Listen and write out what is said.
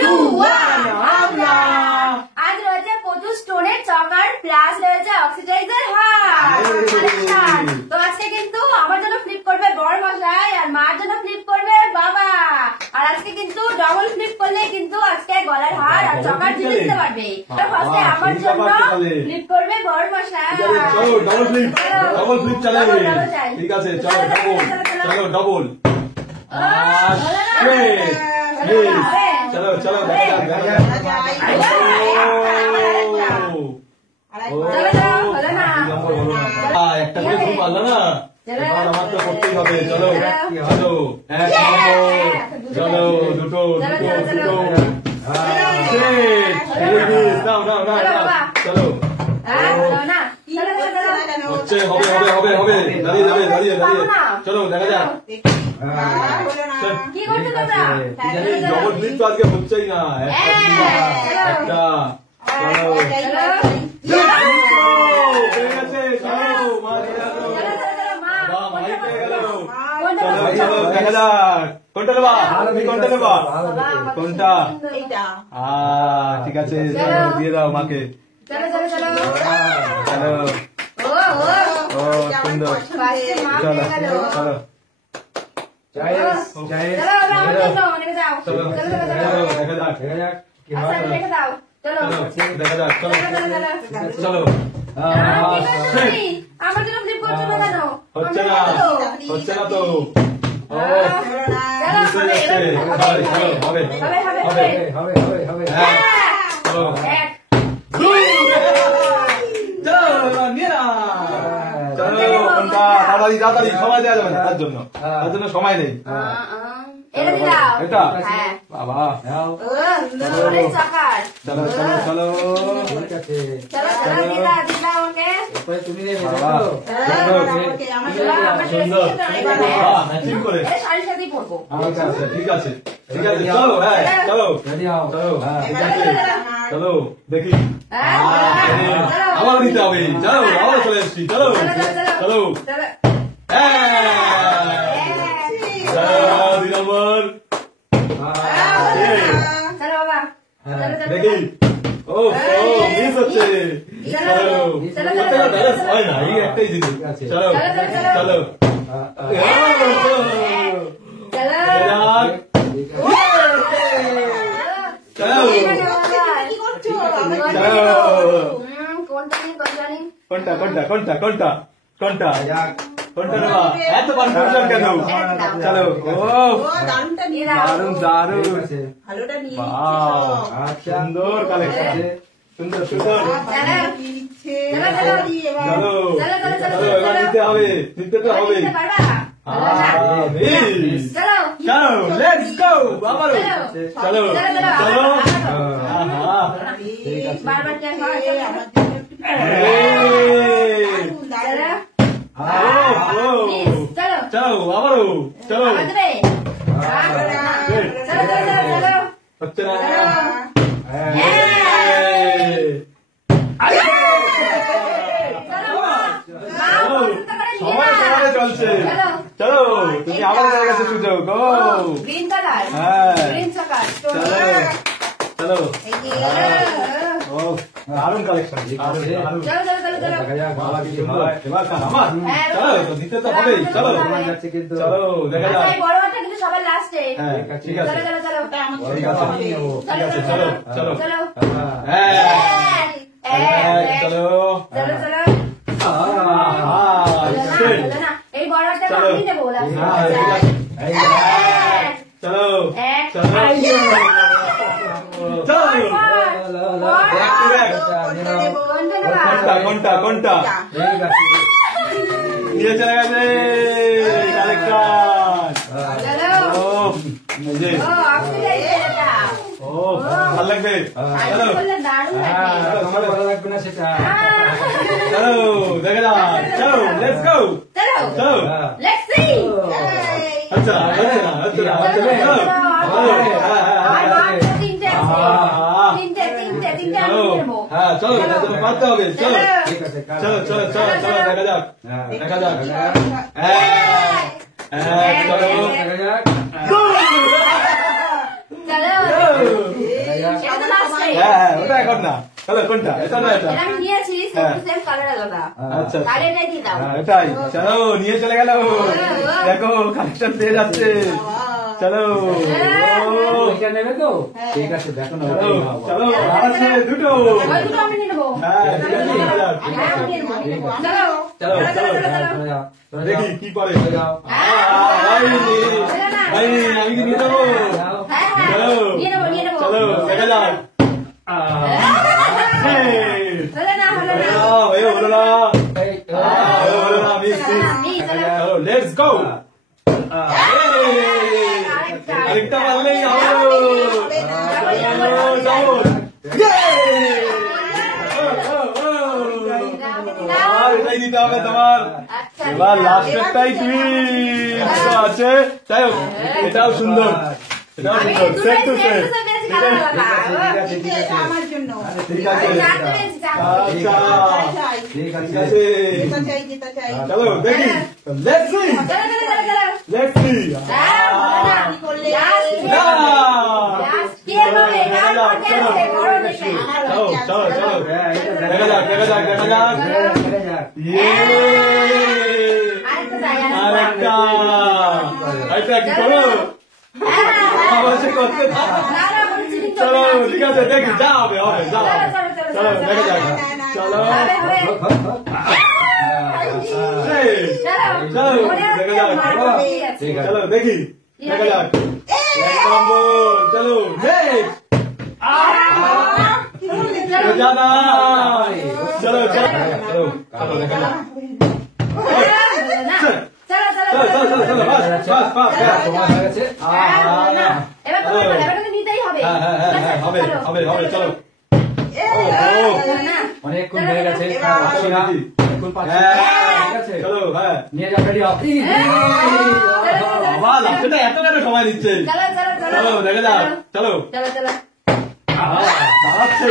2 1 হামলা। আজ রয়েছে প্রচুর স্টোনের চকার প্লাস রয়েছে অক্সিডাইজার কালেকশন। তো আজকে কিন্তু আমার জন্য ফ্লিপ করবে বড় মশাই আর মার জন্য ফ্লিপ করবে বাবা। আর আজকে কিন্তু ডবল ফ্লিপ করলে কিন্তু আজকে গলার হার আর চকার জিতে দিতে পারবে। তো ফার্স্টে আমার জন্য ফ্লিপ করবে বড় মশাই। চলো ডবল ফ্লিপ চালাই। ঠিক আছে চলো ডবল চলো চলো একটা করে খুব ভালো না, আমার তো করতেই হবে। চলো চলো চলো দুটো চলো হচ্ছে হবে হবে হবে হবে দাঁড়িয়ে যাবে দাঁড়িয়ে দাঁড়িয়ে চলো দেখা যাক। ডবল ফ্লিপ তো আজকে হচ্ছেই না। একটা দেখা যাক কোনটা নেবা, কোনটা নেবা, কোনটা? ঠিক আছে চলো দিয়ে দাও মাকে। চলো ও সুন্দর চলো চলো চলো হচ্ছে না তো। তাড়াতাড়ি সময় দেওয়া যাবে না, তার জন্য সময় নেই। এটা বাবা চলো চলো চলো ঠিক আছে ঠিক আছে চলো চলো চলো দেখি আবার নিতে হবে। চলো আবার চলে এসছি। চলো চলো 2 নম্বর দেখি। ও মিস হচ্ছে। হয় না, এই একটাই জিনিস। চলো চলো কোনটা কোনটা কোনটা কোনটা কোনটা কোনটা নেবা? এত কনফিউশন কেন? চলো দারুন দারুন সুন্দর কালেকশন, সুন্দর সুন্দর। চলো চলো এবার নিতে হবে, নিতে তো হবে। চলো লেটস গো বাবা। চলো চলো চলো আবারও চলো হচ্ছে না। সময় সমানে চলছে। চলো তুমি আবার হয়ে গেছে সুযোগ। চলো দারুন কালেকশন। দিতে তো হবেই। চলো চলো দেখা যাক। ঠিক আছে ঠিক আছে চলো চলো চলো কোনটা কোনটা নিয়ে চলে গেছে ভালো লাগবে। চলো ভালো লাগবে না সেটা। চলো দেখা যাক। চলো লেটস গো। চলো আচ্ছা আচ্ছা আচ্ছা চলো পারতে হবে। চলো চলো চলো চলো চলো দেখা যাক দেখা যাক। চলো দেখা যাক। হ্যাঁ ওটা এখন না চলো কোনটা এটা না এটা এটা আমি নিয়েছি সেম কালার আলাদা আচ্ছা তাহলে এটাই দিয়ে দাও এটাই চলো নিয়ে চলে গেল দেখো কালেকশন পেয়ে যাচ্ছে চলো এটা নেবে তো ঠিক আছে দেখো না চলো চলো আর আছে দুটো ওই দুটো আমি নিয়ে নেবো হ্যাঁ ঠিক আছে হ্যাঁ আমি নিয়ে নেবো চলো চলো চলো চলো চলো চলে যাও চলে যাও দেখি কি করে চলে যাও ভাই আমি কি নিয়ে যাবো হ্যাঁ হ্যাঁ চলো নিয়ে নেবো চলো দেখা যাক হলো না হলো না হলো না মিস মিস চলো লেটস গো আরেকটা পারলেই আর এটাই দিতে হবে তোমার এবার লাস্টেরটাই তুমি আছে যাই হোক এটাও সুন্দর এটাও সুন্দর সেট টু সেট ঠিক আছে আচ্ছা ঠিক ঠিক আছে আছে চলো দেখি লেটস সি লেটস সি চলো চলো দেখা যাক দেখা যাক দেখা যাক আরেকটা আরেকটা কি করো অবশ্যই করতে চলো ঠিক আছে দেখি যা হবে হবে যা চলো দেখা যাক চলো চলো দেখা যাক চলো দেখি দেখা যাক এক নম্বর চলো নেক্সট জানা চলো চলো চলো চলো দেখা যাক চলো চলো চলো চলো বাস বাস বাস তোমার হয়ে গেছে হবে হবে হবে চলো অনেকক্ষণ হয়ে গেছে পাচ্ছি না এখন পাচ্ছি না। ঠিক আছে চলো হ্যাঁ নিয়ে যাও রেডি হও বাবা লাস্টে এত কেন সময় দিচ্ছে চলো দেখা যাক চলো চলো চলো দাঁড়াচ্ছে